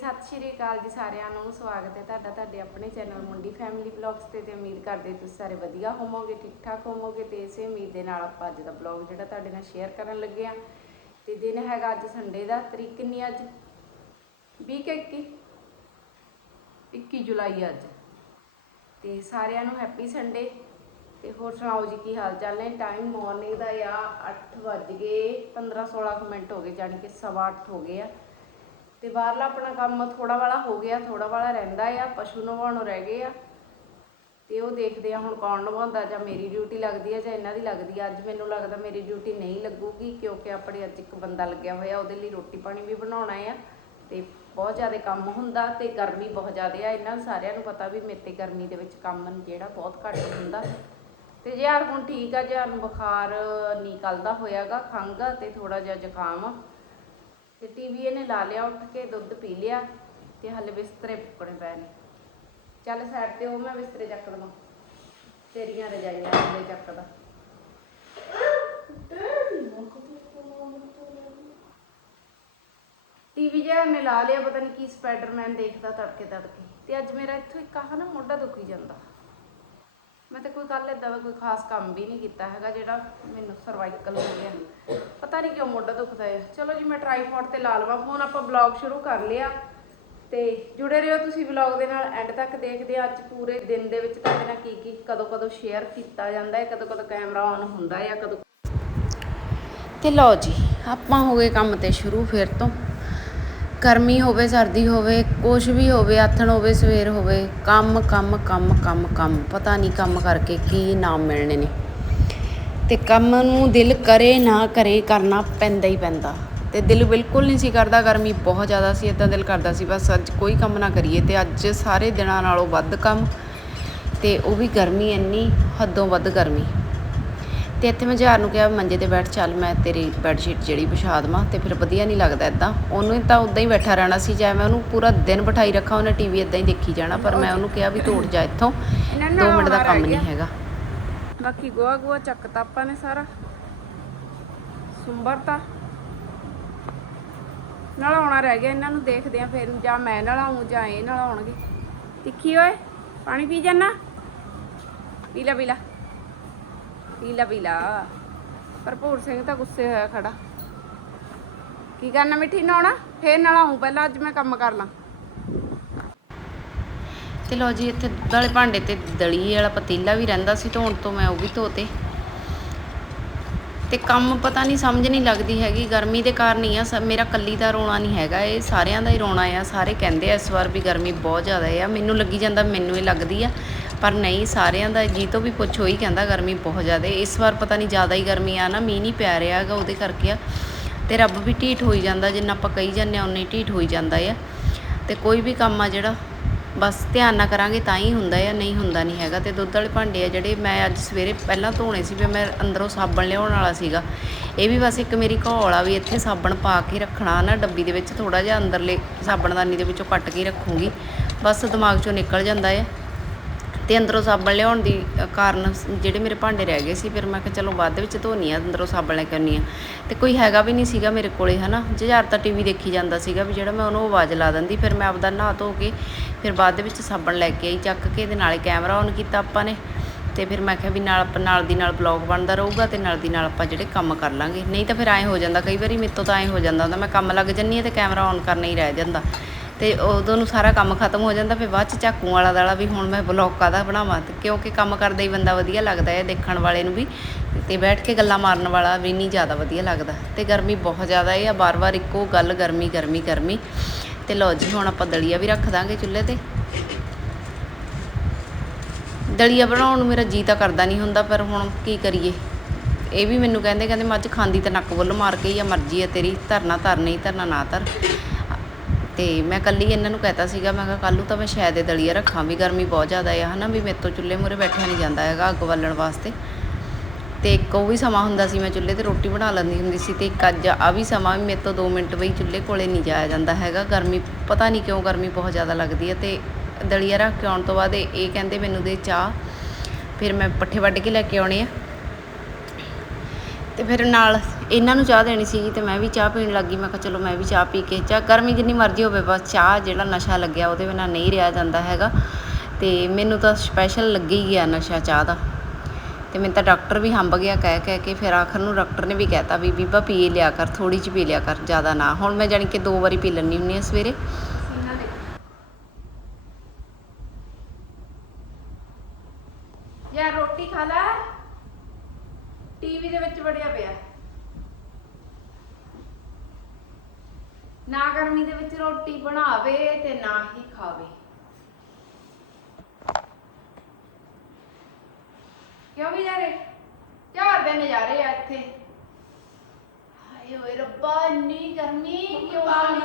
ਸਤਿ ਸ਼੍ਰੀ ਅਕਾਲ ਜੀ ਸਾਰਿਆਂ ਨੂੰ ਸਵਾਗਤ ਹੈ ਤੁਹਾਡਾ ਤੁਹਾਡੇ ਆਪਣੇ ਚੈਨਲ ਮੁੰਡੀ ਫੈਮਿਲੀ ਵਲੌਗਸ ਤੇ ਤੇ ਉਮੀਦ ਕਰਦੇ ਤੁਸੀਂ ਸਾਰੇ ਵਧੀਆ ਹੋਵੋਗੇ ਠੀਕ ਠਾਕ ਹੋਵੋਗੇ ਤੇ ਇਸੇ ਉਮੀਦ ਦੇ ਨਾਲ ਆਪਾਂ ਅੱਜ ਦਾ ਵਲੌਗ ਜਿਹੜਾ ਤੁਹਾਡੇ ਨਾਲ ਸ਼ੇਅਰ ਕਰਨ ਲੱਗੇ ਆ ਤੇ ਦਿਨ ਹੈਗਾ ਅੱਜ ਸੰਡੇ ਦਾ ਤਰੀਕ ਕਿੰਨੀ ਅੱਜ? 20 ਕਿ 21 21 ਜੁਲਾਈ ਅੱਜ। ਤੇ ਸਾਰਿਆਂ ਨੂੰ ਹੈਪੀ ਸੰਡੇ ਤੇ ਹੋਰ ਸੁਣਾਓ ਜੀ ਕੀ ਹਾਲ ਚਾਲ ਨੇ? ਟਾਈਮ ਮਾਰਨਿੰਗ ਦਾ ਆ 8 ਵੱਜ ਗਏ 15 16 ਕੁ ਮਿੰਟ ਹੋ ਗਏ ਜਾਣੀ ਕਿ ਸਵਾ ਅੱਠ ਹੋ ਗਏ ਆ। ਤੇ ਬਾਹਰਲਾ ਆਪਣਾ ਕੰਮ ਥੋੜਾ ਵਾਲਾ ਹੋ ਗਿਆ ਥੋੜਾ ਵਾਲਾ ਰਹਿੰਦਾ ਆ, ਪਸ਼ੂ ਨਵਾਉਣੋਂ ਰਹਿ ਗਏ ਆ। ਤੇ ਉਹ ਦੇਖਦੇ ਆ ਹੁਣ ਕੌਣ ਨਵਾਉਂਦਾ ਜਾਂ ਮੇਰੀ ਡਿਊਟੀ ਲੱਗਦੀ ਆ ਜਾਂ ਇਹਨਾਂ ਦੀ ਲੱਗਦੀ ਆ। ਅੱਜ ਮੈਨੂੰ ਲੱਗਦਾ ਮੇਰੀ ਡਿਊਟੀ ਨਹੀਂ ਲੱਗੂਗੀ ਕਿਉਂਕਿ ਆਪਣੇ ਅੱਜ ਇੱਕ ਬੰਦਾ ਲੱਗਿਆ ਹੋਇਆ, ਉਹਦੇ ਲਈ ਰੋਟੀ ਪਾਣੀ ਵੀ ਬਣਾਉਣਾ ਆ। ਤੇ ਬਹੁਤ ਜ਼ਿਆਦਾ ਕੰਮ ਹੁੰਦਾ ਤੇ ਗਰਮੀ ਬਹੁਤ ਜ਼ਿਆਦਾ ਆ। ਇਹਨਾਂ ਸਾਰਿਆਂ ਨੂੰ ਪਤਾ ਵੀ ਮੇਤੇ ਗਰਮੀ ਦੇ ਵਿੱਚ ਕੰਮ ਜਿਹੜਾ ਬਹੁਤ ਘੱਟ ਹੁੰਦਾ। ਤੇ ਜੇ ਯਾਰ ਹੁਣ ਠੀਕ ਆ, ਜੇ ਯਾਰ ਬੁਖਾਰ ਨਿਕਲਦਾ ਕੱਲ ਦਾ ਹੋਇਆਗਾ, ਖੰਘ ਆ ਤੇ ਥੋੜਾ ਜਿਹਾ ਜ਼ੁਕਾਮ। ਤੇ ਟੀਵੀ ਇਹਨੇ ਲਾ ਲਿਆ, ਉੱਠ ਕੇ ਦੁੱਧ ਪੀ ਲਿਆ ਤੇ ਹਲੇ ਬਿਸਤਰੇ ਫੁੱਕਣੇ ਪਏ ਨੇ। ਚੱਲ ਸਾਈਡ ਤੇ ਉਹ ਮੈਂ ਬਿਸਤਰੇ ਚੱਕ ਦਵਾਂ ਤੇਰੀਆਂ ਰਜਾਈਆਂ ਹਲੇ ਚੱਕਦਾ। ਟੀਵੀ ਜਿਹਾ ਨੇ ਲਾ ਲਿਆ, ਪਤਾ ਨਹੀਂ ਕੀ ਸਪਾਈਡਰਮੈਨ ਦੇਖਦਾ ਤੜਕੇ ਤੜਕੇ। ਤੇ ਅੱਜ ਮੇਰਾ ਇੱਥੋਂ ਇੱਕ ਆਹ ਨਾ ਮੋਢਾ ਦੁਖੀ ਜਾਂਦਾ। ਮੈਂ ਤਾਂ ਕੋਈ ਕੱਲ ਏਦਾਂ ਦਾ ਕੋਈ ਖਾਸ ਕੰਮ ਵੀ ਨਹੀਂ ਕੀਤਾ ਹੈਗਾ ਜਿਹੜਾ ਮੈਨੂੰ ਸਰਵਾਈਕਲ ਹੋ ਗਿਆ। ਪਤਾ ਨਹੀਂ ਕਿਉਂ ਮੋਢਾ ਦੁਖਦਾ ਹੈ ਚਲੋ ਜੀ, ਮੈਂ ਟ੍ਰਾਈਪੋਡ ਤੇ ਲਾ ਲਵਾਂ। ਫੋਨ ਆਪਾਂ ਬਲੌਗ ਸ਼ੁਰੂ ਕਰ ਲਿਆ। ਤੇ ਜੁੜੇ ਰਹੋ ਤੁਸੀਂ ਵਲੌਗ ਦੇ ਨਾਲ। ਐਂਡ ਤੱਕ ਦੇਖਦੇ ਆ। ਅੱਜ ਪੂਰੇ ਦਿਨ ਦੇ ਵਿੱਚ ਤੁਹਾਡੇ ਨਾਲ ਕੀ ਕੀ ਕਦੋਂ ਕਦੋਂ ਸ਼ੇਅਰ ਕੀਤਾ ਜਾਂਦਾ ਹੈ, ਕਦੋਂ ਕਦੋਂ ਕੈਮਰਾ ਔਨ ਹੁੰਦਾ ਹੈ ਜਾਂ ਕਦੋਂ ਤੇ ਲਓ ਜੀ, ਆਪਾਂ ਹੋ ਗਏ ਕੰਮ ਤੇ ਸ਼ੁਰੂ ਫਿਰ ਤੋਂ। ਗਰਮੀ ਹੋਵੇ, ਸਰਦੀ ਹੋਵੇ, ਕੁਛ ਵੀ ਹੋਵੇ, ਆਥਣ ਹੋਵੇ, ਸਵੇਰ ਹੋਵੇ, ਕੰਮ ਕੰਮ ਕੰਮ ਕੰਮ ਕੰਮ। ਪਤਾ ਨਹੀਂ ਕੰਮ ਕਰਕੇ ਕੀ ਨਾਮ ਮਿਲਣੇ ਨੇ। ਤੇ ਕੰਮ ਨੂੰ ਦਿਲ ਕਰੇ ਨਾ ਕਰੇ ਕਰਨਾ ਪੈਂਦਾ ਹੀ ਪੈਂਦਾ। ਤੇ ਦਿਲ ਬਿਲਕੁਲ ਨਹੀਂ ਸੀ ਕਰਦਾ, ਗਰਮੀ ਬਹੁਤ ਜ਼ਿਆਦਾ ਸੀ ਇਦਾਂ ਦਿਲ ਕਰਦਾ ਸੀ, ਬਸ ਅੱਜ ਕੋਈ ਕੰਮ ਨਾ ਕਰੀਏ। ਤੇ ਅੱਜ ਸਾਰੇ ਦਿਨਾਂ ਨਾਲੋਂ ਵੱਧ ਕੰਮ, ਤੇ ਉਹ ਵੀ ਗਰਮੀ ਇੰਨੀ ਹੱਦੋਂ ਵੱਧ ਗਰਮੀ। ਤੇ ਇੱਥੇ ਮੈਂ ਜਹਾਰ ਨੂੰ ਕਿਹਾ ਮੰਜੇ ਤੇ ਬੈਠ ਚੱਲ ਮੈਂ ਤੇਰੀ ਬੈੱਡ ਸ਼ੀਟ ਜਿਹੜੀ ਵਿਛਾ ਦੇਵਾਂ ਤੇ ਫਿਰ ਵਧੀਆ ਨਹੀਂ ਲੱਗਦਾ ਇਦਾਂ ਉਹਨੂੰ ਤਾਂ ਉਦਾਂ ਹੀ ਬੈਠਾ ਰਹਿਣਾ ਸੀ ਚਾਹੇ ਮੈਂ ਉਹਨੂੰ ਪੂਰਾ ਦਿਨ ਬਿਠਾਈ ਰੱਖਾਂ ਉਹਨੇ ਟੀਵੀ ਇਦਾਂ ਹੀ ਦੇਖੀ ਜਾਣਾ ਪਰ ਮੈਂ ਉਹਨੂੰ ਕਿਹਾ ਵੀ ਤੋੜ ਜਾ ਇੱਥੋਂ 2 ਮਿੰਟ ਦਾ ਕੰਮ ਨਹੀਂ ਹੈਗਾ। ਬਾਕੀ ਗੋਆ ਗੋਆ ਚੱਕਤਾ ਆਪਾਂ ਨੇ ਸਾਰਾ। ਸੁੰਬਰਤਾ ਨਲਾਉਣਾ ਰਹਿ ਗਿਆ ਇਹਨਾਂ ਨੂੰ ਦੇਖਦੇ ਆ ਫਿਰ ਜਾਂ ਮੈਂ ਨਲਾਉਂ ਜਾਂ ਇਹ ਨਲਾਉਣਗੇ ਤਿੱਖੀ ਓਏ ਪਾਣੀ ਪੀ ਜਾਨਾ? ਪੀਲਾ ਪੀਲਾ ਪੀਲਾ ਪੀਲਾ ਭਰਪੂਰ ਸਿੰਘ ਤਾਂ ਗੁੱਸੇ ਹੋਇਆ ਖੜਾ। ਕੀ ਕਰਨਾ ਮਿੱਠੀ ਨਹਾਉਣਾ? ਫੇਰ ਨਲਾਉਂ ਪਹਿਲਾਂ ਅੱਜ ਮੈਂ ਕੰਮ ਕਰ ਲਾਂ। ਤੇ ਲੋ ਜੀ, ਇੱਥੇ ਦੁੱਧ ਵਾਲੇ ਭਾਂਡੇ ਤੇ ਦਲੀ ਵਾਲਾ ਪਤੀਲਾ ਵੀ ਰਹਿੰਦਾ ਸੀ, ਧੋਣ ਤੋਂ ਮੈਂ ਉਹ ਵੀ ਧੋਤੇ। ਤੇ ਕੰਮ ਪਤਾ ਨਹੀਂ ਸਮਝ ਨਹੀਂ ਲੱਗਦੀ ਹੈਗੀ, ਗਰਮੀ ਦੇ ਕਾਰਨ ਹੀ ਆ ਮੇਰਾ ਕੱਲੀ ਦਾ ਰੋਣਾ ਨਹੀਂ ਹੈਗਾ, ਇਹ ਸਾਰਿਆਂ ਦਾ ਹੀ ਰੋਣਾ ਆ। ਸਾਰੇ ਕਹਿੰਦੇ ਆ ਇਸ ਵਾਰ ਵੀ ਗਰਮੀ ਬਹੁਤ ਜ਼ਿਆਦਾ ਆ। ਮੈਨੂੰ ਲੱਗੀ ਜਾਂਦਾ, ਮੈਨੂੰ ਹੀ ਲੱਗਦੀ ਆ ਪਰ ਨਹੀਂ, ਸਾਰਿਆਂ ਦਾ ਜੀ ਤੋਂ ਵੀ ਪੁੱਛੋ ਹੀ ਕਹਿੰਦਾ ਗਰਮੀ ਬਹੁਤ ਜ਼ਿਆਦਾ। ਇਸ ਵਾਰ ਪਤਾ ਨਹੀਂ ਜ਼ਿਆਦਾ ਹੀ ਗਰਮੀ ਆ ਨਾ, ਮੀਂਹ ਨਹੀਂ ਪੈ ਰਿਹਾ ਹੈਗਾ ਉਹਦੇ ਕਰਕੇ ਆ। ਤੇ ਰੱਬ ਵੀ ਢੀਠ ਹੋਈ ਜਾਂਦਾ, ਜਿੰਨਾ ਆਪਾਂ ਕਹੀ ਜਾਂਦੇ ਆ ਉਨਾ ਹੀ ਢੀਠ ਹੋਈ ਜਾਂਦਾ ਆ। ਤੇ ਕੋਈ ਵੀ ਕੰਮ ਆ ਜਿਹੜਾ, ਬਸ ਧਿਆਨ ਨਾ ਕਰਾਂਗੇ ਤਾਂ ਹੀ ਹੁੰਦਾ ਆ, ਨਹੀਂ ਹੁੰਦਾ ਨਹੀਂ ਹੈਗਾ। ਤੇ ਦੁੱਧ ਵਾਲੇ ਭਾਂਡੇ ਆ ਜਿਹੜੇ ਮੈਂ ਅੱਜ ਸਵੇਰੇ ਪਹਿਲਾਂ ਧੋਣੇ ਸੀ ਵੀ ਮੈਂ ਅੰਦਰੋਂ ਸਾਬਣ ਲਿਆਉਣ ਵਾਲਾ ਸੀਗਾ। ਇਹ ਵੀ ਬਸ ਇੱਕ ਮੇਰੀ ਘੋਲ ਆ ਵੀ ਇੱਥੇ ਸਾਬਣ ਪਾ ਕੇ ਰੱਖਣਾ ਨਾ, ਡੱਬੀ ਦੇ ਵਿੱਚ ਥੋੜਾ ਜਿਹਾ ਅੰਦਰਲੇ ਸਾਬਣਦਾਨੀ ਦੇ ਵਿੱਚੋਂ ਕੱਟ ਕੇ ਰੱਖੂੰਗੀ। ਬਸ ਦਿਮਾਗ ਚੋਂ ਨਿਕਲ ਜਾਂਦਾ ਆ। ਤੇ ਅੰਦਰੋਂ ਸਾਬਣ ਲਿਆਉਣ ਦੀ ਕਾਰਨ ਜਿਹੜੇ ਮੇਰੇ ਭਾਂਡੇ ਰਹਿ ਗਏ ਸੀ, ਫਿਰ ਮੈਂ ਕਿਹਾ ਚਲੋ ਬਾਅਦ ਦੇ ਵਿੱਚ ਧੋਨੀ ਆ, ਅੰਦਰੋਂ ਸਾਬਣ ਲੈ ਕੇ ਆਉਂਦੀ ਆ। ਤੇ ਕੋਈ ਹੈਗਾ ਵੀ ਨਹੀਂ ਸੀਗਾ ਮੇਰੇ ਕੋਲੇ, ਹਨਾ? ਜੁਝਾਰ ਤਾਂ ਟੀਵੀ ਦੇਖੀ ਜਾਂਦਾ ਸੀਗਾ ਵੀ ਜਿਹੜਾ ਮੈਂ ਉਹਨੂੰ ਆਵਾਜ਼ ਲਾ ਦਿੰਦੀ, ਫਿਰ ਮੈਂ ਆਪਦਾ ਨਹਾ ਧੋ ਕੇ ਫਿਰ ਬਾਅਦ ਦੇ ਵਿੱਚ ਸਾਬਣ ਲੈ ਕੇ ਆਈ, ਚੱਕ ਕੇ ਤੇ ਨਾਲੇ ਕੈਮਰਾ ਔਨ ਕੀਤਾ ਆਪਾਂ ਨੇ। ਤੇ ਫਿਰ ਮੈਂ ਕਿਹਾ ਵੀ ਨਾਲ ਆਪਾਂ, ਨਾਲ ਦੀ ਨਾਲ ਬਲੌਗ ਬਣਦਾ ਰਹੂਗਾ ਤੇ ਨਾਲ ਦੀ ਨਾਲ ਆਪਾਂ ਜਿਹੜੇ ਕੰਮ ਕਰ ਲਾਂਗੇ। ਨਹੀਂ ਤਾਂ ਫਿਰ ਐਂ ਹੋ ਜਾਂਦਾ, ਕਈ ਵਾਰੀ ਮੇਰੇ ਤੋਂ ਤਾਂ ਐਂ ਹੋ ਜਾਂਦਾ ਹੁੰਦਾ, ਮੈਂ ਕੰਮ ਲੱਗ ਜੰਨੀ ਆ ਤੇ ਕੈਮਰਾ ਔਨ ਕਰਨਾ ਹੀ ਰਹਿ ਜਾਂਦਾ। ਤੇ ਉਦੋਂ ਨੂੰ ਸਾਰਾ ਕੰਮ ਖਤਮ ਹੋ ਜਾਂਦਾ, ਫਿਰ ਬਾਅਦ ਚ ਝਾਕੂ ਵਾਲਾ ਦਾਲਾ ਵੀ ਹੁਣ ਮੈਂ ਬਲੌਗ ਕਾਦਾ ਬਣਾਵਾਂ? ਕਿਉਂਕਿ ਕੰਮ ਕਰਦਾ ਹੀ ਬੰਦਾ ਵਧੀਆ ਲੱਗਦਾ ਹੈ, ਦੇਖਣ ਵਾਲੇ ਨੂੰ ਵੀ। ਤੇ ਬੈਠ ਕੇ ਗੱਲਾਂ ਮਾਰਨ ਵਾਲਾ ਵੀ ਨਹੀਂ ਜ਼ਿਆਦਾ ਵਧੀਆ ਲੱਗਦਾ। ਤੇ ਗਰਮੀ ਬਹੁਤ ਜ਼ਿਆਦਾ ਹੈ ਆ ਬਾਰ-ਬਾਰ ਇੱਕੋ ਗੱਲ, ਗਰਮੀ ਗਰਮੀ ਗਰਮੀ। ਤੇ ਲਓ ਜੀ, ਹੁਣ ਆਪਾਂ ਦਲੀਆ ਵੀ ਰੱਖ ਦਾਂਗੇ ਚੁੱਲ੍ਹੇ ਤੇ। ਦਲੀਆ ਬਣਾਉਣ ਨੂੰ ਮੇਰਾ ਜੀ ਤਾਂ ਕਰਦਾ ਨਹੀਂ ਹੁੰਦਾ, ਪਰ ਹੁਣ ਕੀ ਕਰੀਏ? ਇਹ ਵੀ ਮੈਨੂੰ ਕਹਿੰਦੇ ਕਹਿੰਦੇ ਮੈਂ ਅੱਜ ਖਾਂਦੀ ਤਾਂ ਨੱਕ ਬੁੱਲ ਮਾਰ ਕੇ ਹੀ ਆ, ਮਰਜ਼ੀ ਆ ਤੇਰੀ, ਧਰਨਾ ਧਰ ਨਹੀਂ ਧਰਨਾ ਨਾ ਧਰ। ਤੇ ਮੈਂ ਕੱਲੀ ਇਹਨਾਂ ਨੂੰ ਕਹਿਤਾ ਸੀਗਾ, ਮੈਂ ਕਿਹਾ ਕੱਲ੍ਹ ਨੂੰ ਤਾਂ ਮੈਂ ਸ਼ਾਇਦ ਇਹ ਦਲੀਆ ਰੱਖਾਂ ਵੀ, ਗਰਮੀ ਬਹੁਤ ਜ਼ਿਆਦਾ ਆ, ਹਨਾ, ਵੀ ਮੇਰੇ ਤੋਂ ਚੁੱਲ੍ਹੇ ਮੂਹਰੇ ਬੈਠਿਆ ਨਹੀਂ ਜਾਂਦਾ ਹੈਗਾ ਅੱਗ ਬਾਲਣ ਵਾਸਤੇ। ਤੇ ਇੱਕ ਉਹ ਵੀ ਸਮਾਂ ਹੁੰਦਾ ਸੀ, ਮੈਂ ਚੁੱਲ੍ਹੇ ਤੇ ਰੋਟੀ ਬਣਾ ਲੈਂਦੀ ਹੁੰਦੀ ਸੀ ਤੇ ਇੱਕ ਅੱਜ ਆ ਵੀ ਸਮਾਂ ਵੀ ਮੇਰੇ ਤੋਂ 2 ਮਿੰਟ ਬਈ ਚੁੱਲ੍ਹੇ ਕੋਲੇ ਨਹੀਂ ਜਾਇਆ ਜਾਂਦਾ ਹੈਗਾ, ਗਰਮੀ ਪਤਾ ਨਹੀਂ ਕਿਉਂ ਗਰਮੀ ਬਹੁਤ ਜ਼ਿਆਦਾ ਲੱਗਦੀ ਹੈ ਤੇ ਦਲੀਆ ਰੱਖ ਕੇ ਆਉਣ ਤੋਂ ਬਾਅਦ ਇਹ ਇਹ ਕਹਿੰਦੇ ਮੈਨੂੰ ਦੇ ਚਾਹ, ਫਿਰ ਮੈਂ ਪੱਠੇ ਵੱਢ ਕੇ ਲੈ ਕੇ ਆਉਣੇ ਆ। ਤੇ ਫਿਰ ਨਾਲ ਇਹਨਾਂ ਨੂੰ ਚਾਹ ਦੇਣੀ ਸੀਗੀ ਤੇ ਮੈਂ ਵੀ ਚਾਹ ਪੀਣ ਲੱਗੀ। ਮੈਂ ਕਿਹਾ ਚਲੋ ਮੈਂ ਵੀ ਚਾਹ ਪੀ ਕੇ ਚਾਹ ਗਰਮੀ ਜਿੰਨੀ ਮਰਜ਼ੀ ਹੋਵੇ, ਬਸ ਚਾਹ ਜਿਹੜਾ ਨਸ਼ਾ ਲੱਗਿਆ ਉਹਦੇ ਬਿਨਾਂ ਨਹੀਂ ਰਿਹਾ ਜਾਂਦਾ ਹੈਗਾ। ਤੇ ਮੈਨੂੰ ਤਾਂ ਸਪੈਸ਼ਲ ਲੱਗੀ ਗਿਆ ਨਸ਼ਾ ਚਾਹ ਦਾ। ਤੇ ਮੈਨੂੰ ਤਾਂ ਡਾਕਟਰ ਵੀ ਹੰਬ ਗਿਆ ਕਹਿ ਕਹਿ ਕੇ ਫਿਰ ਆਖਰ ਨੂੰ ਡਾਕਟਰ ਨੇ ਵੀ ਕਹਿਤਾ ਵੀ ਬੀਬਾ ਪੀ ਲਿਆ ਕਰ ਥੋੜੀ ਜਿਹੀ ਪੀ ਲਿਆ ਕਰ, ਜ਼ਿਆਦਾ ਨਾ। ਹੁਣ ਮੈਂ ਜਾਣੀ ਕਿ ਦੋ ਵਾਰੀ ਪੀ ਲੈਂਦੀ ਹੁੰਦੀ ਹਾਂ ਸਵੇਰੇ ਯਾਰ ਰੋਟੀ ਖਾ ਲੈ ਟੀਵੀ ਦੇ ਵਿੱਚ ਵੜਿਆ ਪਿਆ। ਨਾ ਗਰਮੀ ਦੇ ਵਿੱਚ ਰੋਟੀ ਬਣਾਵੇ ਤੇ ਨਾ ਹੀ ਖਾਵੇ। ਕਿਉਂ ਵੀ ਯਾਰੇ? ਚਾਰ ਦੇ ਨਜ਼ਾਰੇ ਆ ਇੱਥੇ। ਹਾਏ ਓਏ ਰੱਬਾ, ਇੰਨੀ ਗਰਮੀ, ਕਿਉਂ ਪਾਣੀ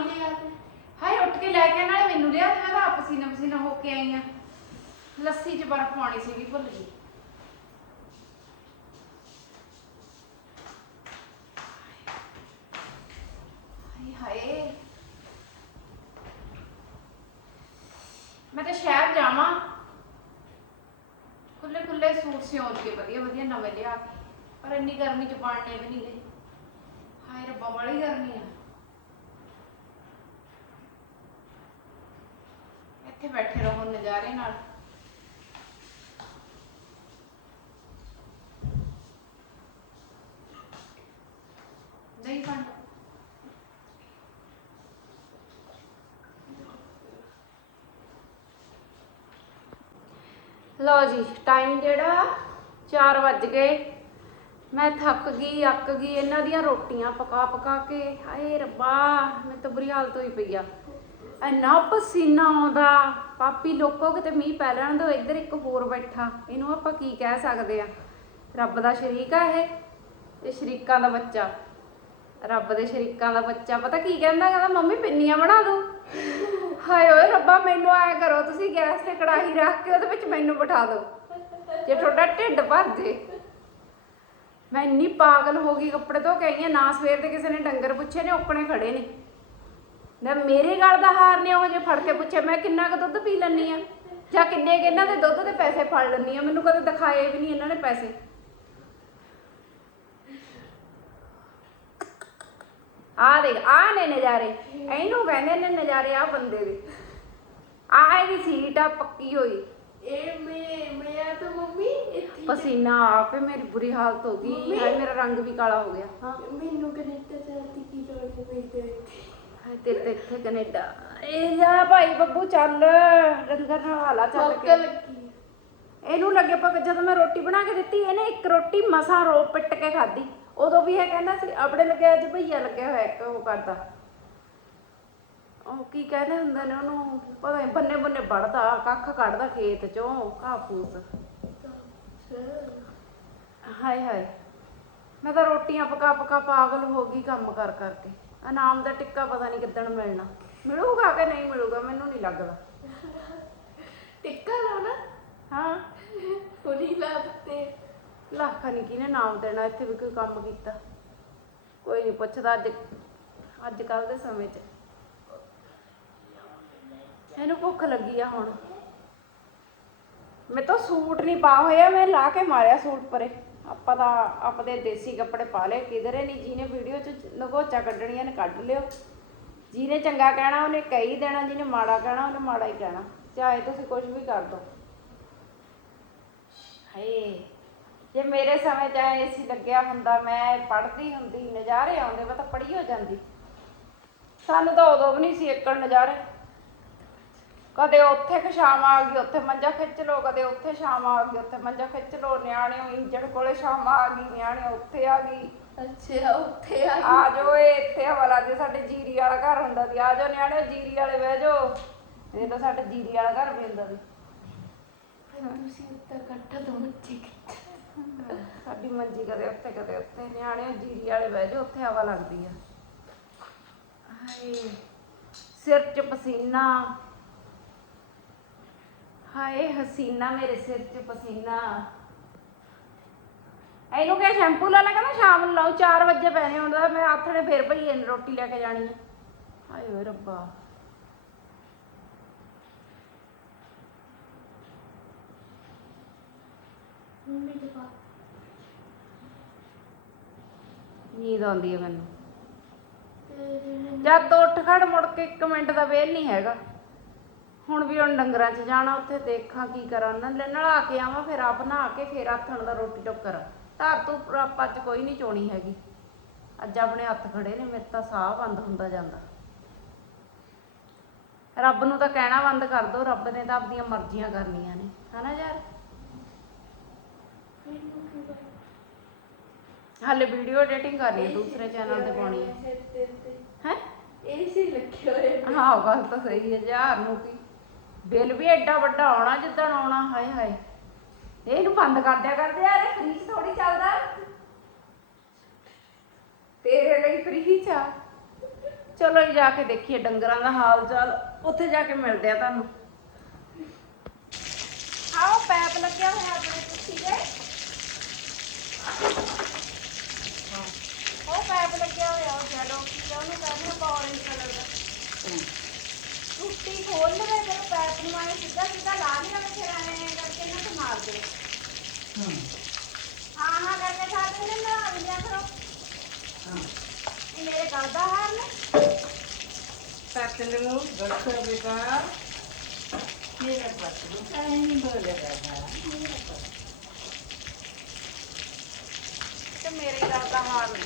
ਹਾਏ, ਉੱਠ ਕੇ ਲੈ ਕੇ ਨਾਲੇ ਮੈਨੂੰ ਲਿਆ ਤੇ ਮੈਂ ਤਾਂ ਪਸੀਨਾ ਪਸੀਨਾ ਹੋ ਕੇ ਆਈ ਆ। ਲੱਸੀ 'ਚ ਬਰਫ਼ ਪਾਉਣੀ ਸੀਗੀ ਭੁੱਲ ਗਈ ਹਾਏ ਹਾਏ ਮੈਂ ਤਾਂ ਖੁੱਲੇ ਖੁੱਲੇ ਸੂਟ ਸਿਉਂ ਕੇ ਵਧੀਆ ਵਧੀਆ ਨਵੇਂ ਲਿਆ ਕੇ। ਪਰ ਇੰਨੀ ਗਰਮੀ ਚ ਪਾਣਨੇ ਵੀ ਨਹੀਂ ਗਏ ਹਾਏ ਰੱਬਾ ਬੜੀ ਗਰਮੀ ਆ। ਇੱਥੇ ਬੈਠੇ ਰਹੋ ਨਜ਼ਾਰੇ ਨਾਲ ਨਹੀਂ ਪੰਡ ਲਓ ਜੀ ਟਾਈਮ ਜਿਹੜਾ 4 ਵੱਜ ਗਏ। ਮੈਂ ਥੱਕ ਗਈ, ਅੱਕ ਗਈ, ਇਹਨਾਂ ਦੀਆਂ ਰੋਟੀਆਂ ਪਕਾ ਪਕਾ ਕੇ, ਹਾਏ ਰੱਬਾ, ਮੈਂ ਤਾਂ ਬੁਰੀ ਹਾਲਤ ਹੋਈ ਪਈ ਆ। ਇੰਨਾ ਪਸੀਨਾ ਆਉਂਦਾ, ਪਾਪੀ ਲੋਕੋ ਕਿਤੇ ਮੀਂਹ ਪੈ ਲੈਣ ਦੋ, ਇੱਧਰ ਇੱਕ ਹੋਰ ਬੈਠਾ, ਇਹਨੂੰ ਆਪਾਂ ਕੀ ਕਹਿ ਸਕਦੇ ਆ? ਰੱਬ ਦਾ ਸ਼ਰੀਕ ਆ ਇਹ ਇਹ ਸ਼ਰੀਕਾਂ ਦਾ ਬੱਚਾ। ਰੱਬ ਦੇ ਸ਼ਰੀਕਾਂ ਦਾ ਬੱਚਾ, ਪਤਾ ਕੀ ਕਹਿੰਦਾ ਕਹਿੰਦਾ, ਮੰਮੀ, ਪਿੰਨੀਆਂ ਬਣਾ ਦੋ? ਹਾਏ ਓਏ ਰੱਬਾ, ਮੈਨੂੰ ਆਇਆ ਕਰੋ, ਤੁਸੀਂ ਗੈਸ ਤੇ ਕੜਾਹੀ ਰੱਖ ਕੇ ਉਹਦੇ ਵਿੱਚ ਮੈਨੂੰ ਬਿਠਾ ਦਿਓ। ਜੇ ਤੁਹਾਡਾ ਢਿੱਡ ਭਰ ਜੇ। ਮੈਂ ਇੰਨੀ ਪਾਗਲ ਹੋ ਗਈ, ਕੱਪੜੇ ਧੋ ਕੇ ਆਈਆਂ ਨਾ ਸਵੇਰ ਦੇ ਕਿਸੇ ਨੇ ਡੰਗਰ ਪੁੱਛੇ ਨੇ ਓਕਣੇ ਖੜੇ ਨੇ। ਨਾ ਮੇਰੇ ਗਲ ਦਾ ਹਾਰ ਨੇ ਉਹ ਜੇ ਫੜ ਕੇ ਪੁੱਛਿਆ, ਮੈਂ ਕਿੰਨਾ ਕੁ ਦੁੱਧ ਪੀ ਲੈਣੀ ਆ? ਜਾਂ ਕਿੰਨੇ ਕੁ ਇਹਨਾਂ ਦੇ ਦੁੱਧ ਦੇ ਪੈਸੇ ਫੜ ਲੈਣੀ ਆ? ਮੈਨੂੰ ਕਦੇ ਦਿਖਾਏ ਵੀ ਨਹੀਂ ਇਹਨਾਂ ਨੇ ਪੈਸੇ। ਆ ਦੇਖ ਆ ਨੇ ਨਜ਼ਾਰੇ। ਇਹਨੂੰ ਕਹਿੰਦੇ ਨੇ ਨਜ਼ਾਰੇ ਆ ਬੰਦੇ ਦੇ। ਆ ਇਹਦੀ ਸੀਟ ਆ ਪੱਕੀ ਹੋਈ। ਇਹ ਮੈਂ ਮੈਂ ਤਾਂ ਮੰਮੀ ਇੱਥੇ ਪਸੀਨਾ ਆ ਕੇ ਮੇਰੀ ਬੁਰੀ ਹਾਲਤ ਹੋ ਗਈ। ਹਾਏ ਮੇਰਾ ਰੰਗ ਵੀ ਕਾਲਾ ਹੋ ਗਿਆ। ਹਾਂ ਮੈਨੂੰ ਕਨੈਕਟਰ ਚਲਦੀ ਕੀ ਲੋੜ ਹੈ ਮੇਰੇ ਤੇ ਹਾਏ ਤੇਰੇ ਤੇ ਇੱਥੇ ਕੈਨੇਡਾ। ਇਹ ਜਾ ਭਾਈ ਬੱਬੂ ਚੱਲ। ਡੰਗਰ ਨਾਲ ਹਾਲਾ ਚੱਲ ਭੁੱਖ ਕੇ। ਲੱਗੀ ਇਹਨੂੰ ਲੱਗੇ ਪਾ ਜਦੋਂ ਮੈਂ ਰੋਟੀ ਬਣਾ ਕੇ ਦਿੱਤੀ ਇਹਨੇ ਇੱਕ ਰੋਟੀ ਮਸਾਂ ਰੋ ਪਿੱਟ ਕੇ ਖਾਧੀ। ਉਦੋਂ ਵੀ ਇਹ ਕਹਿੰਦਾ ਸੀ ਆਪਣੇ ਲੱਗਿਆ ਅੱਜ ਭਈਆ ਲੱਗਿਆ ਹੋਇਆ ਇੱਕ ਉਹ ਕਰਦਾ। ਉਹ ਕੀ ਕਹਿੰਦੇ ਹੁੰਦੇ ਨੇ ਉਹਨੂੰ ਪਤਾ ਨਹੀਂ ਬੰਨੇ ਬੰਨੇ ਵੜਦਾ ਕੱਖ ਕੱਢਦਾ ਖੇਤ ਚੋਂ ਘਾਹ ਫੂਸ। ਹਾਏ ਹਾਏ ਮੈਂ ਤਾਂ ਰੋਟੀਆਂ ਪਕਾ ਪਕਾ ਪਾਗਲ ਹੋ ਗਈ ਕੰਮ ਕਰ ਕਰਕੇ। ਇਨਾਮ ਦਾ ਟਿੱਕਾ ਪਤਾ ਨਹੀਂ ਕਿੱਦਣ ਮਿਲਣਾ। ਮਿਲੂਗਾ ਕਿ ਨਹੀਂ ਮਿਲੂਗਾ ਮੈਨੂੰ ਨਹੀਂ ਲੱਗਦਾ। ਟਿੱਕਾ ਲਾਉਣਾ? ਹਾਂ। ਹੁਣੀ ਲਾ ਦਿੱਤੇ। ਲੱਖ ਨਹੀਂ ਕਿਹਨੇ ਨਾਮ ਦੇਣਾ, ਇੱਥੇ ਵੀ ਕੋਈ ਕੰਮ ਕੀਤਾ। ਕੋਈ ਨਹੀਂ ਪੁੱਛਦਾ ਅੱਜ ਅੱਜ ਕੱਲ ਦੇ ਸਮੇਂ 'ਚ। ਇਹਨੂੰ ਭੁੱਖ ਲੱਗੀ ਆ ਹੁਣ। ਮੈਂ ਤਾਂ ਸੂਟ ਨਹੀਂ ਪਾ ਹੋਇਆ, ਮੈਂ ਲਾ ਕੇ ਮਾਰਿਆ ਸੂਟ ਪਰੇ। ਆਪਾਂ ਤਾਂ ਆਪਦੇ ਦੇਸੀ ਕੱਪੜੇ ਪਾ ਲਏ, ਕਿਧਰੇ ਨਹੀਂ ਜਿਹਨੇ ਵੀਡੀਓ 'ਚ ਨਗੋਚਾ ਕੱਢਣੀਆਂ ਨੇ ਕੱਢ ਲਿਓ। ਜਿਹਨੇ ਚੰਗਾ ਕਹਿਣਾ, ਉਹਨੇ ਕਹੀ ਦੇਣਾ, ਜਿਹਨੇ ਮਾੜਾ ਕਹਿਣਾ, ਉਹਨੇ ਮਾੜਾ ਹੀ ਕਹਿਣਾ। ਚਾਹੇ ਤੁਸੀਂ ਕੁਝ ਵੀ ਕਰ ਦੋ। ਹਾਏ। ਜੇ ਮੇਰੇ ਸਮੇਂ 'ਚ ਏਸੀ ਲੱਗਿਆ ਹੁੰਦਾ ਮੈਂ ਪੜ੍ਹਦੀ ਹੁੰਦੀ ਨਜ਼ਾਰੇ ਆਉਂਦੇ ਮੈਂ ਤਾਂ ਪੜ੍ਹੀ ਹੋ ਜਾਂਦੀ। ਸਾਨੂੰ ਤਾਂ ਉਦੋਂ ਵੀ ਨਹੀਂ ਸੀ ਏਕੜ ਨਜ਼ਾਰੇ। ਕਦੇ ਉੱਥੇ ਕਿ ਸ਼ਾਮ ਆ ਗਈ ਉੱਥੇ ਮੰਜਾ ਖਿੱਚ ਲੋ ਕਦੇ ਉੱਥੇ ਸ਼ਾਮ ਆ ਗਈ ਉੱਥੇ ਮੰਜਾ ਖਿੱਚ ਲੋ ਨਿਆਣੇ ਇੰਜਣ ਕੋਲੇ ਸ਼ਾਮ ਆ ਗਈ ਨਿਆਣੇ ਉੱਥੇ ਆ ਗਈ। ਅੱਛਾ ਉੱਥੇ ਆ ਆ ਜਾਓ ਇਹ ਇੱਥੇ ਹਵਾਲਾ ਦੇ ਸਾਡੇ ਜੀਰੀ ਵਾਲਾ ਘਰ ਹੁੰਦਾ ਸੀ। ਆ ਜਾਓ ਨਿਆਣੇ ਜੀਰੀ ਵਾਲੇ ਬਹਿ ਜਾਓ। ਇਹ ਤਾਂ ਸਾਡੇ ਜੀਰੀ ਵਾਲਾ ਘਰ ਵੀ ਹੁੰਦਾ ਸੀ। ਤੁਸੀਂ ਉੱਤਰ ਇਕੱਠਾ ਦੋ ਬੱਚੇ ਕਿੱਥੇ ਸਾਡੀ ਮੰਜੀ ਕਦੇ ਉੱਥੇ ਕਦੇ ਉੱਥੇ। ਨਿਆਣੇ ਜੀਰੀ ਵਾਲੇ ਬਹਿ ਜਾਓ, ਉੱਥੇ ਹਵਾ ਲੱਗਦੀ ਆ। ਹਾਏ, ਸਿਰ 'ਚ ਪਸੀਨਾ। ਹਾਏ, ਹਸੀਨਾ ਮੇਰੇ ਸਿਰ 'ਚ ਪਸੀਨਾ। ਇਹਨੂੰ ਕਿਹਾ ਸ਼ੈਂਪੂ ਲਾ ਲੈ, ਕਹਿੰਦਾ ਸ਼ਾਮ ਨੂੰ ਲਾਉ 4 ਵਜੇ ਪੈਣੇ ਹੁੰਦਾ ਮੈਂ ਆਥਣੇ ਫੇਰ ਭਈਏ ਰੋਟੀ ਲੈ ਕੇ ਜਾਣੀ ਹੈ ਹਾਏ ਓਏ ਰੱਬਾ। ਪਾ ਨੀਂਦ ਆਉਂਦੀ ਹੈ ਮੈਨੂੰ। ਤੇ ਜਦ ਤੋਂ ਉੱਠ ਖੜ ਮੁੜ ਕੇ 1 ਮਿੰਟ ਦਾ ਵੇਲ ਨਹੀਂ ਹੈਗਾ। ਹੁਣ ਵੀ ਹੁਣ ਡੰਗਰਾਂ 'ਚ ਜਾਣਾ ਉੱਥੇ ਦੇਖਾਂ ਕੀ ਕਰਾਂ। ਨਾ ਨਲਾ ਕੇ ਆਵਾਂ ਫਿਰ ਆਪ ਨਹਾ ਕੇ ਫਿਰ ਆਥਣ ਦਾ ਰੋਟੀ ਟੁੱਕ ਕਰਾਂ। ਧਰ ਤੋਂ ਆਪਾਂ 'ਚ ਕੋਈ ਨਹੀਂ ਚੋਣੀ ਹੈਗੀ। ਅੱਜ ਆਪਣੇ ਹੱਥ ਖੜੇ ਨੇ ਮੇਰੇ ਤਾਂ ਸਾਹ ਬੰਦ ਹੁੰਦਾ ਜਾਂਦਾ। ਰੱਬ ਨੂੰ ਤਾਂ ਕਹਿਣਾ ਬੰਦ ਕਰ ਦੋ ਰੱਬ ਨੇ ਤਾਂ ਆਪਣੀਆਂ ਮਰਜ਼ੀਆਂ ਕਰਨੀਆਂ ਨੇ। ਹਨਾ ਯਾਰ? ਹਾਲੇ ਵੀਡੀਓ ਐਡੀਟਿੰਗ ਕਰਨੀ ਹੈ ਦੂਸਰੇ ਚੈਨਲ ਤੇ ਪਾਉਣੀ ਹੈ? ਹੈ ਏਸੀ ਲੱਗੇ ਹੋਏ ਨੇ। ਹਾਂ ਗੱਲ ਤਾਂ ਸਹੀ ਹੈ ਯਾਰ ਨੂੰ ਕੀ ਬਿੱਲ ਵੀ ਐਡਾ ਵੱਡਾ ਆਉਣਾ ਜਿੱਦਣ ਆਉਣਾ ਹਾਏ ਹਾਏ। ਇਹਨੂੰ ਬੰਦ ਕਰ ਦਿਆ ਕਰਦੇ ਯਾਰ ਇਹ ਫ੍ਰੀ ਥੋੜੀ ਚੱਲਦਾ। ਤੇਰੇ ਲਈ ਫ੍ਰੀ ਚਾ ਚਲੋ ਜੀ ਜਾ ਕੇ ਦੇਖੀਏ ਡੰਗਰਾਂ ਦਾ ਹਾਲ ਚਾਲ। ਉੱਥੇ ਜਾ ਕੇ ਮਿਲਦੇ ਆ ਤੁਹਾਨੂੰ। ਆਓ ਪੈਪ ਲੱਗਿਆ ਹੋਇਆ ਆਪਣੇ ਕੁੱਤੀ ਦੇ ਉਹ ਪੈਪ ਲੱਗਿਆ ਹੋਇਆ ਉਹ ਜੈਲੋ ਕੀ ਆ ਉਹਨੂੰ ਕਹਿੰਦੇ ਆਪਾਂ orange ਕਲਰ ਦਾ। ਟੁੱਟੀ ਖੋਲ ਲਵੇ ਫਿਰ ਪੈਪ ਨੂੰ ਆਏ ਸਿੱਧਾ ਸਿੱਧਾ ਲਾ ਲਿਆ ਤੇ ਫਿਰ ਐਂ ਕਰਕੇ ਨਾ ਤੇ ਮਾਰ ਦੇ ਹਾਂ। ਹਾਂ ਕਰਕੇ ਸਾਡੇ ਨੇ ਨਾ ਲਿਆ ਕਰੋ। ਇਹ ਮੇਰੇ ਘਰ ਦਾ ਹਾਲ ਨੇ Pátelo, gosto de pegar. Mira, pátelo. ਮੇਰੇ ਘਰ ਦਾ ਹਾਲ ਨੇ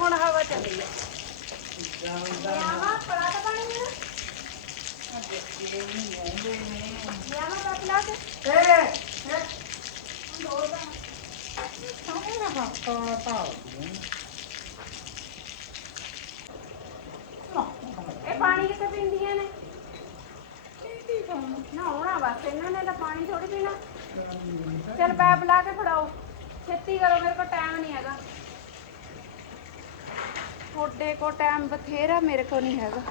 ਹੁਣ ਹਵਾ ਚੱਲੀ ਹੈ ਯਾਮਾ ਪੜਾ ਪਾਣੀ ਮੇਰਾ ਯਾਮਾ ਦਾ ਪਲਾ ਦੋ ਦਾ ਇਹ ਪਾਣੀ ਕਿੱਥੇ ਪੀਂਦੀਆਂ ਨੇ? ਨਾ ਹੋਣਾ ਬਸ, ਇਹਨਾਂ ਨੇ ਤਾਂ ਪਾਣੀ ਥੋੜੀ ਪੀਣਾ। ਚਲ ਪੈਪ ਲਾ ਕੇ ਫੜਾਓ। ਛੇਤੀ ਕਰੋ ਮੇਰੇ ਕੋਲ ਟਾਈਮ ਨਹੀਂ ਹੈਗਾ ਤੁਹਾਡੇ ਕੋਲ ਟਾਈਮ ਬਥੇਰਾ ਮੇਰੇ ਕੋਲ ਨਹੀਂ ਹੈਗਾ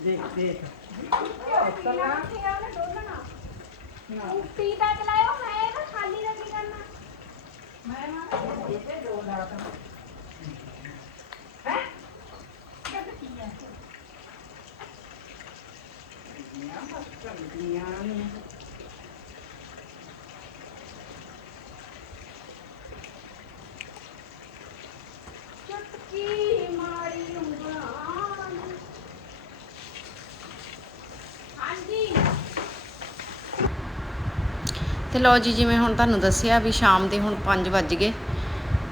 देख देख ਤੇ ਲਓ ਜੀ ਜਿਵੇਂ ਹੁਣ ਤੁਹਾਨੂੰ ਦੱਸਿਆ ਵੀ ਸ਼ਾਮ ਦੇ ਹੁਣ 5 ਵੱਜ ਗਏ।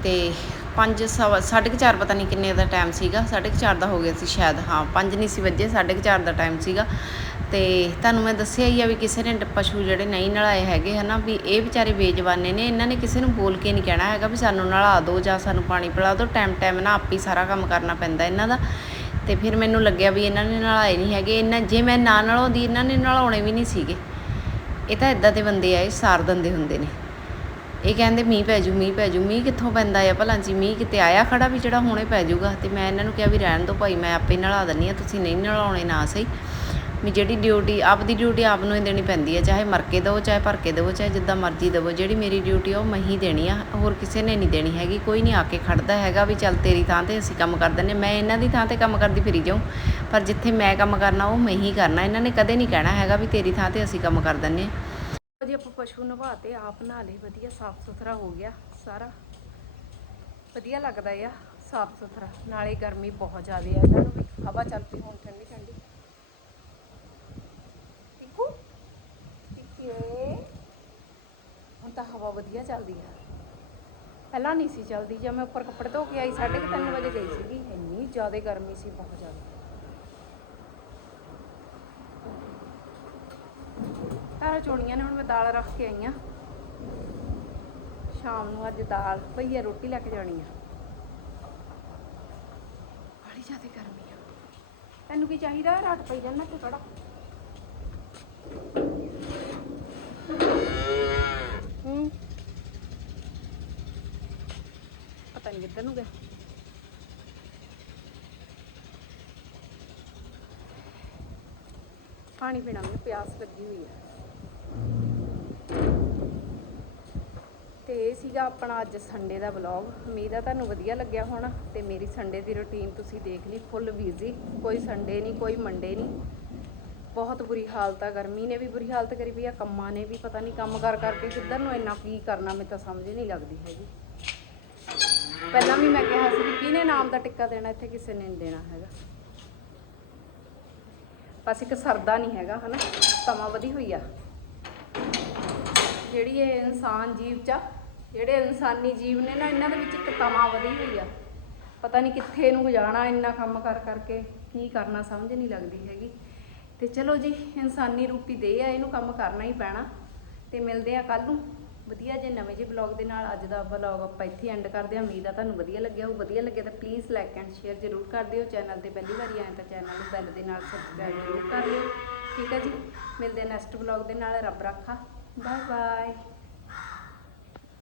ਤੇ 5 ਸਾਢੇ ਕੁ ਚਾਰ ਪਤਾ ਨਹੀਂ ਕਿੰਨੇ ਦਾ ਟਾਈਮ ਸੀਗਾ, ਸਾਢੇ ਕੁ ਚਾਰ ਦਾ ਹੋ ਗਿਆ ਸੀ ਸ਼ਾਇਦ, ਹਾਂ 5 ਨਹੀਂ ਸੀ ਵੱਜੇ, ਸਾਢੇ ਕੁ ਚਾਰ ਦਾ ਟਾਈਮ ਸੀਗਾ। ਤੇ ਤੁਹਾਨੂੰ ਮੈਂ ਦੱਸਿਆ ਹੀ ਆ ਵੀ ਕਿਸੇ ਨੇ ਪਸ਼ੂ ਜਿਹੜੇ ਨਹੀਂ ਨਲਾਏ ਹੈਗੇ, ਹਨਾ, ਵੀ ਇਹ ਵਿਚਾਰੇ ਬੇਜਵਾਨੇ ਨੇ, ਇਹਨਾਂ ਨੇ ਕਿਸੇ ਨੂੰ ਬੋਲ ਕੇ ਨਹੀਂ ਕਹਿਣਾ ਹੈਗਾ ਵੀ ਸਾਨੂੰ ਨਲਾ ਦਿਓ ਜਾਂ ਸਾਨੂੰ ਪਾਣੀ ਪਿਲਾ ਦਿਓ ਟਾਈਮ ਟਾਈਮ ਨਾਲ ਆਪੇ ਹੀ ਸਾਰਾ ਕੰਮ ਕਰਨਾ ਪੈਂਦਾ ਇਹਨਾਂ ਦਾ। ਤੇ ਫਿਰ ਮੈਨੂੰ ਲੱਗਿਆ ਵੀ ਇਹਨਾਂ ਨੇ ਨਲਾਏ ਨਹੀਂ ਹੈਗੇ, ਇਹਨਾਂ, ਜੇ ਮੈਂ ਨਾ ਨਲਾਉਂਦੀ, ਇਹਨਾਂ ਨੇ ਨਲਾਉਣੇ ਵੀ ਨਹੀਂ ਸੀਗੇ। ਇਹ ਤਾਂ ਇਦਾਂ ਦੇ ਬੰਦੇ ਆ, ਇਹ ਸਾਰ ਦੰਦੇ ਹੁੰਦੇ ਨੇ। ਇਹ ਕਹਿੰਦੇ ਮੀਂਹ ਪੈ ਜੂ, ਮੀਂਹ ਪੈ ਜੂ। ਮੀਂਹ ਕਿੱਥੋਂ ਪੈਂਦਾ ਆ? ਭਲਾ ਜੀ, ਮੀਂਹ ਕਿਤੇ ਆਇਆ ਖੜਾ ਵੀ ਜਿਹੜਾ ਹੁਣੇ ਪੈ ਜੂਗਾ। ਤੇ ਮੈਂ ਇਹਨਾਂ ਨੂੰ ਕਿਹਾ ਵੀ ਰਹਿਣ ਦਿਓ ਭਾਈ, ਮੈਂ ਆਪੇ ਨਲਾ ਦਿੰਨੀ ਆ ਤੁਸੀਂ ਨਹੀਂ ਨਲਾਉਣੇ ਨਾ ਸਹੀ। ਵੀ ਜਿਹੜੀ ਡਿਊਟੀ ਆਪ ਦੀ ਡਿਊਟੀ ਆਪ ਨੂੰ ਹੀ ਦੇਣੀ ਪੈਂਦੀ ਹੈ ਚਾਹੇ ਮਰ ਕੇ ਦਿਓ ਚਾਹੇ ਭਰ ਕੇ ਦਿਓ ਚਾਹੇ ਜਿੱਦਾਂ ਮਰਜ਼ੀ ਦਿਓ ਜਿਹੜੀ ਮੇਰੀ ਡਿਊਟੀ ਆ, ਉਹ ਮੈਂ ਹੀ ਦੇਣੀ ਆ। ਹੋਰ ਕਿਸੇ ਨੇ ਨਹੀਂ ਦੇਣੀ ਹੈਗੀ। ਕੋਈ ਨਹੀਂ ਆ ਕੇ ਖੜਦਾ ਹੈਗਾ ਵੀ ਚੱਲ ਤੇਰੀ ਥਾਂ ਤੇ ਅਸੀਂ ਕੰਮ ਕਰ ਦਿੰਨੇ ਮੈਂ ਇਹਨਾਂ ਦੀ ਥਾਂ ਤੇ ਕੰਮ ਕਰਦੀ ਫਿਰੀ ਜਾਊਂ। ਪਰ ਜਿੱਥੇ ਮੈਂ ਕੰਮ ਕਰਨਾ, ਉਹ ਮੈਂ ਹੀ ਕਰਨਾ। ਇਹਨਾਂ ਨੇ ਕਦੇ ਨਹੀਂ ਕਹਿਣਾ ਹੈਗਾ ਵੀ ਤੇਰੀ ਥਾਂ ਤੇ ਅਸੀਂ ਕੰਮ ਕਰ ਦਿੰਨੇ ਆ ਆਪਾਂ ਪਸ਼ੂ ਨਵਾਤੇ ਆਪ ਨਹਾ ਲਏ, ਵਧੀਆ ਸਾਫ਼ ਸੁਥਰਾ ਹੋ ਗਿਆ ਸਾਰਾ। ਵਧੀਆ ਲੱਗਦਾ ਆ ਸਾਫ਼ ਸੁਥਰਾ, ਨਾਲੇ ਗਰਮੀ ਬਹੁਤ ਜ਼ਿਆਦਾ ਆ ਇਹਨਾਂ ਨੂੰ ਵੀ। ਹਵਾ ਚੱਲ ਹੁਣ ਠੰਡੀ ਠੰਡੀ। ਟਿੱਕੂ, ਟਿੱਕੇ। ਹੁਣ ਤਾਂ ਹਵਾ ਵਧੀਆ ਚੱਲਦੀ ਆ। ਪਹਿਲਾਂ ਨਹੀਂ ਸੀ ਚੱਲਦੀ, ਜਦ ਮੈਂ ਉੱਪਰ ਕੱਪੜੇ ਧੋ ਕੇ ਆਈ 3:30 ਵਜੇ ਗਈ ਸੀਗੀ, ਇੰਨੀ ਜ਼ਿਆਦਾ ਗਰਮੀ ਸੀ, ਬਹੁਤ ਜ਼ਿਆਦਾ। ਤਾਰਾ ਚੋਣੀਆਂ ਨੇ ਹੁਣ ਮੈਂ ਦਾਲ ਰੱਖ ਕੇ ਆਈ ਆ। ਸ਼ਾਮ ਨੂੰ ਅੱਜ ਦਾਲ ਭਈਆ ਰੋਟੀ ਲੈ ਕੇ ਜਾਣੀ ਆ। ਬੜੀ ਜ਼ਿਆਦਾ ਗਰਮੀ ਆ। ਤੈਨੂੰ ਕੀ ਚਾਹੀਦਾ? ਰੱਖ ਪਈ ਜਾਣਾ ਤੇ ਖੜਾ ਹੂੰ। ਪਤਾ ਨਹੀਂ ਕਿੱਧਰ ਨੂੰ ਗਿਆ। ਪਾਣੀ ਪੀਣਾ ਮੈਨੂੰ ਪਿਆਸ ਲੱਗੀ ਹੋਈ ਹੈ ਤੇ ਇਹ ਸੀਗਾ ਆਪਣਾ ਅੱਜ ਸੰਡੇ ਦਾ ਵਲੌਗ ਉਮੀਦ ਆ ਤੁਹਾਨੂੰ ਵਧੀਆ ਲੱਗਿਆ ਹੋਣਾ ਤੇ ਮੇਰੀ ਸੰਡੇ ਦੀ ਰੁਟੀਨ ਤੁਸੀਂ ਦੇਖ ਲਈ ਫੁੱਲ ਬਿਜ਼ੀ ਕੋਈ ਸੰਡੇ ਨਹੀਂ, ਕੋਈ ਮੰਡੇ ਨਹੀਂ। ਬਹੁਤ ਬੁਰੀ ਹਾਲਤ ਆ, ਗਰਮੀ ਨੇ ਵੀ ਬੁਰੀ ਹਾਲਤ ਕਰੀ ਪਈ ਆ, ਕੰਮਾਂ ਨੇ ਵੀ ਪਤਾ ਨਹੀਂ ਕੰਮ ਕਰ ਕਰਕੇ ਕਿੱਧਰ ਨੂੰ ਇੰਨਾ ਕੀ ਕਰਨਾ, ਮੈਨੂੰ ਤਾਂ ਸਮਝ ਨਹੀਂ ਲੱਗਦੀ ਹੈਗੀ। ਪਹਿਲਾਂ ਵੀ ਮੈਂ ਕਿਹਾ ਸੀ ਕਿ ਕਿਹਨੇ ਨਾਮ ਦਾ ਟਿੱਕਾ ਦੇਣਾ, ਇੱਥੇ ਕਿਸੇ ਨੇ ਨਹੀਂ ਦੇਣਾ ਹੈਗਾ। ਬਸ ਇੱਕ ਸਰਦਾ ਨਹੀਂ ਹੈਗਾ, ਹਨਾ? ਸਮਾਂ ਵਧੀ ਹੋਈ ਆ। ਜਿਹੜੀ ਇਹ ਇਨਸਾਨ ਜੀਵ ਚ ਆ, ਜਿਹੜੇ ਇਨਸਾਨੀ ਜੀਵ ਨੇ ਨਾ ਇਹਨਾਂ ਦੇ ਵਿੱਚ ਇੱਕ ਤਮਾ ਵਧੀ ਹੋਈ ਆ। ਪਤਾ ਨਹੀਂ ਕਿੱਥੇ ਨੂੰ ਜਾਣਾ ਇੰਨਾ ਕੰਮ ਕਰ ਕਰਕੇ ਕੀ ਕਰਨਾ ਸਮਝ ਨਹੀਂ ਲੱਗਦੀ ਹੈਗੀ। ਤੇ ਚਲੋ ਜੀ ਇਨਸਾਨੀ ਰੂਪੀ ਦੇ ਆ ਇਹਨੂੰ ਕੰਮ ਕਰਨਾ ਹੀ ਪੈਣਾ। ਤੇ ਮਿਲਦੇ ਆ ਕੱਲ ਨੂੰ। ਵਧੀਆ ਜੇ ਨਵੇਂ ਜਿਹੇ ਬਲੌਗ ਦੇ ਨਾਲ ਅੱਜ ਦਾ ਬਲੌਗ ਆਪਾਂ ਇੱਥੇ ਐਂਡ ਕਰਦੇ ਹਾਂ। ਉਮੀਦ ਆ ਤੁਹਾਨੂੰ ਵਧੀਆ ਲੱਗਿਆ ਹੋਊ। ਵਧੀਆ ਲੱਗਿਆ ਤਾਂ ਪਲੀਜ਼ ਲਾਈਕ ਐਂਡ ਸ਼ੇਅਰ ਜ਼ਰੂਰ ਕਰ ਦਿਓ। ਚੈਨਲ ਤੇ ਪਹਿਲੀ ਵਾਰੀ ਆਏ ਤਾਂ ਚੈਨਲ ਨੂੰ ਬੈਲ ਦੇ ਨਾਲ ਸਬਸਕ੍ਰਾਈਬ ਜ਼ਰੂਰ ਕਰ ਲਿਓ ਠੀਕ ਹੈ ਜੀ? ਮਿਲਦੇ ਨੈਕਸਟ ਬਲੌਗ ਦੇ ਨਾਲ। ਰੱਬ ਰੱਖਾ। 拜拜。